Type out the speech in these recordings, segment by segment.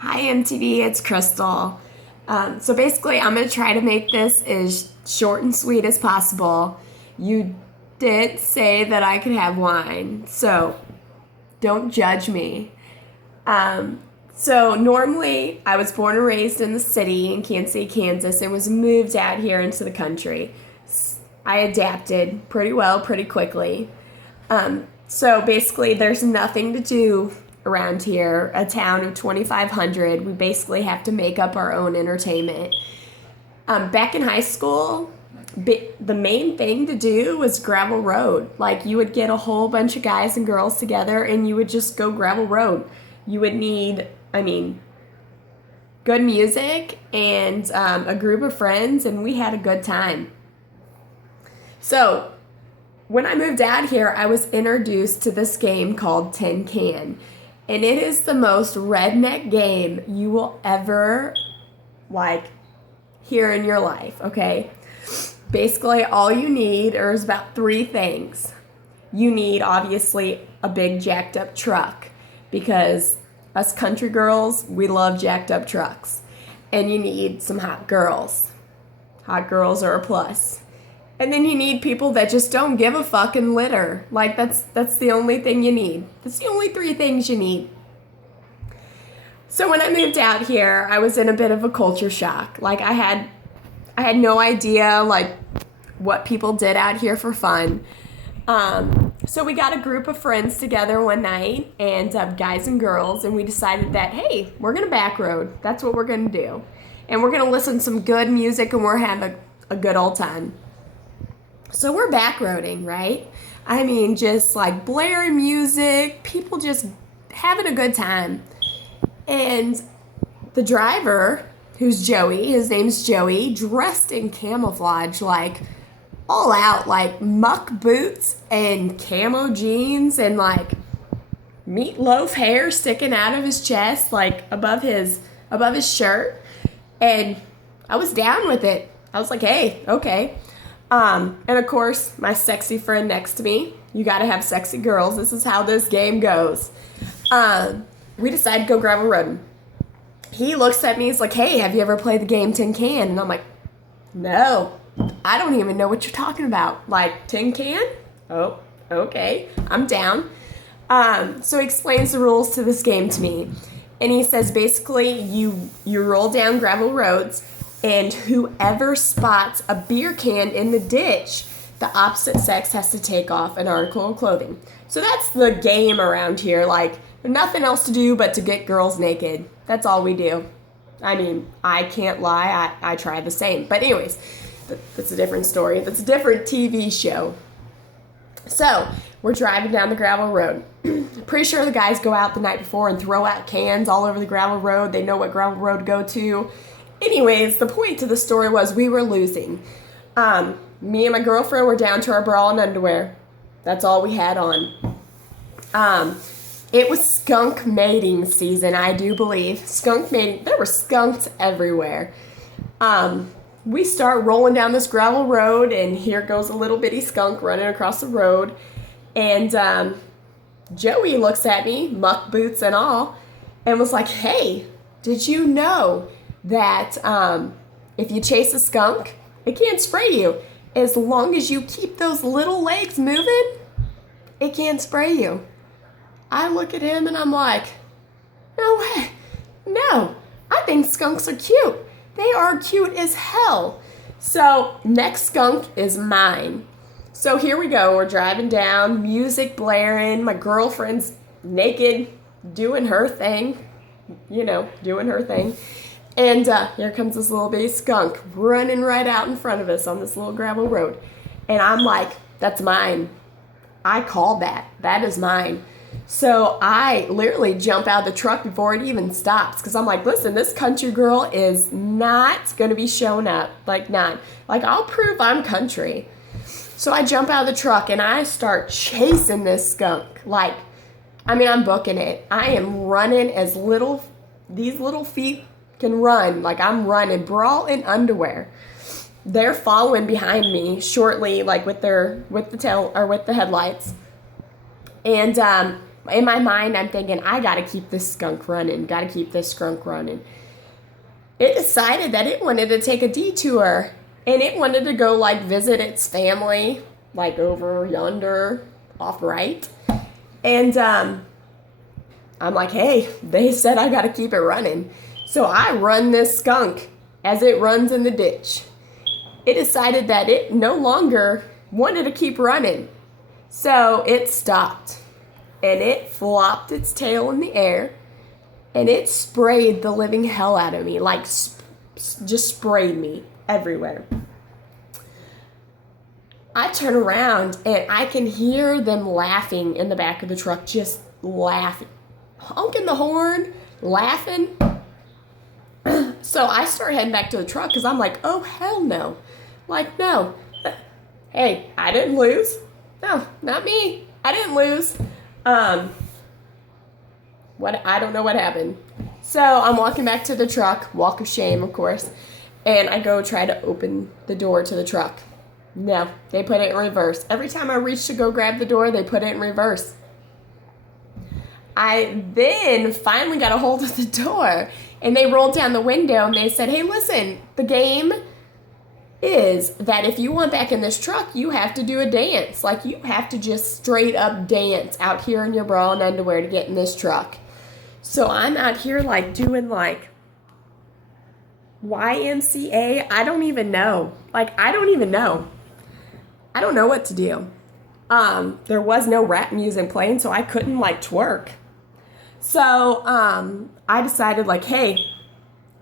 Hi MTV, it's Crystal. So basically, I'm gonna try to make this as short and sweet as possible. You did say that I could have wine, so don't judge me. Um, so normally, I was born and raised in the city in Kansas City, Kansas, and was moved out here into the country. I adapted pretty well, pretty quickly. So basically, there's nothing to do around here. A town of 2,500. We basically have to make up our own entertainment. Back in high school, the main thing to do was gravel road. Like, you would get a whole bunch of guys and girls together and you would just go gravel road. You would need, good music and a group of friends, and we had a good time. So, when I moved out here, I was introduced to this game called Tin Can. And it is the most redneck game you will ever, hear in your life, okay? Basically, all you need is about three things. You need, obviously, a big jacked up truck, because us country girls, we love jacked up trucks. And you need some hot girls. Hot girls are a plus. And then you need people that just don't give a fuck and litter. That's the only thing you need. That's the only three things you need. So when I moved out here, I was in a bit of a culture shock. I had no idea what people did out here for fun. So we got a group of friends together one night, and guys and girls, and we decided that, hey, we're gonna back road. That's what we're gonna do. And we're gonna listen to some good music, and we're having a good old time. So we're backroading, right? Just blaring music, people just having a good time. And the driver, who's Joey, his name's Joey, dressed in camouflage, all out, muck boots and camo jeans and meatloaf hair sticking out of his chest, above his shirt. And I was down with it. I was like, hey, okay. And of course, my sexy friend next to me. You gotta have sexy girls. This is how this game goes. We decided to go gravel roading. He looks at me, he's like, hey, have you ever played the game Tin Can? And I'm like, no, I don't even know what you're talking about. Tin Can? Oh, okay, I'm down. So he explains the rules to this game to me. And he says, basically, you roll down gravel roads, and whoever spots a beer can in the ditch, the opposite sex has to take off an article of clothing. So that's the game around here. There's nothing else to do but to get girls naked. That's all we do. I can't lie. I try the same. But anyways, that's a different story. That's a different TV show. So we're driving down the gravel road. Pretty sure the guys go out the night before and throw out cans all over the gravel road. They know what gravel road to go to. Anyways, the point to the story was we were losing. Me and my girlfriend were down to our bra and underwear. That's all we had on. It was skunk mating season, I do believe. Skunk mating. There were skunks everywhere. We start rolling down this gravel road, and here goes a little bitty skunk running across the road. And Joey looks at me, muck boots and all, and was like, hey, did you know that if you chase a skunk, it can't spray you? As long as you keep those little legs moving, it can't spray you. I look at him and I'm like, no way. No, I think skunks are cute. They are cute as hell. So next skunk is mine. So here we go. We're driving down, music blaring. My girlfriend's naked, doing her thing. Doing her thing. And here comes this little baby skunk running right out in front of us on this little gravel road. And I'm like, that's mine. I called that. That is mine. So I literally jump out of the truck before it even stops, because I'm like, listen, this country girl is not going to be showing up. Not. I'll prove I'm country. So I jump out of the truck and I start chasing this skunk. I'm booking it. I am running as these little feet can run. I'm running, bra and underwear. They're following behind me shortly, with the headlights. And In my mind, I'm thinking, I gotta keep this skunk running, gotta keep this skunk running. It decided that it wanted to take a detour, and it wanted to go, like, visit its family, like, over yonder, off right. And I'm like, hey, they said I gotta keep it running. So I run this skunk as it runs in the ditch. It decided that it no longer wanted to keep running. So it stopped, and it flopped its tail in the air, and it sprayed the living hell out of me, like just sprayed me everywhere. I turn around, and I can hear them laughing in the back of the truck, just laughing, honking the horn, laughing. So I start heading back to the truck because I'm like, oh, hell no. Like, no. Hey, I didn't lose. No, not me. I didn't lose. I don't know what happened. So I'm walking back to the truck, walk of shame, of course, and I go try to open the door to the truck. No, they put it in reverse. Every time I reach to go grab the door, they put it in reverse. I then finally got a hold of the door, and they rolled down the window, and they said, hey, listen, the game is that if you want back in this truck, you have to do a dance. Like, you have to just straight up dance out here in your bra and underwear to get in this truck. So I'm out here, like, doing, like, YMCA. I don't even know. Like, I don't even know. I don't know what to do. There was no rap music playing, so I couldn't, like, twerk. So, I decided, like, hey,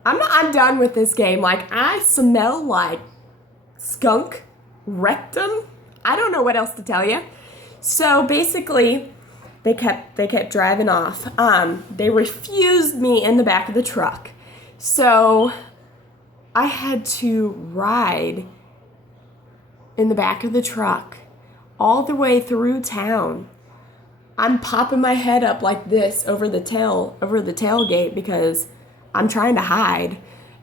I'm done with this game. Like, I smell like skunk rectum. I don't know what else to tell you. So basically, they kept driving off. They refused me in the back of the truck. So I had to ride in the back of the truck all the way through town. I'm popping my head up like this over the tailgate because I'm trying to hide.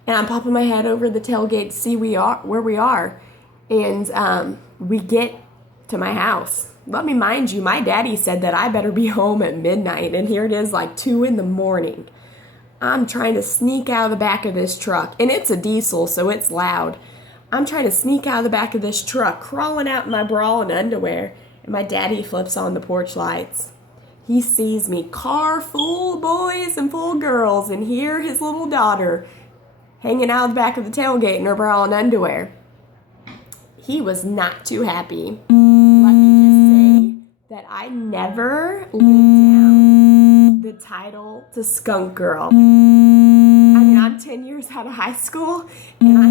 And I'm popping my head over the tailgate to see where we are. And we get to my house. Let me mind you, my daddy said that I better be home at midnight. And here it is, like 2 a.m. I'm trying to sneak out of the back of this truck. And it's a diesel, so it's loud. I'm trying to sneak out of the back of this truck, crawling out in my bra and underwear. And my daddy flips on the porch lights. He sees me, car full of boys and full of girls, and here his little daughter hanging out the back of the tailgate in her bra and underwear. He was not too happy. Let me just say that I never lived down the title to Skunk Girl. I mean, I'm 10 years out of high school, and I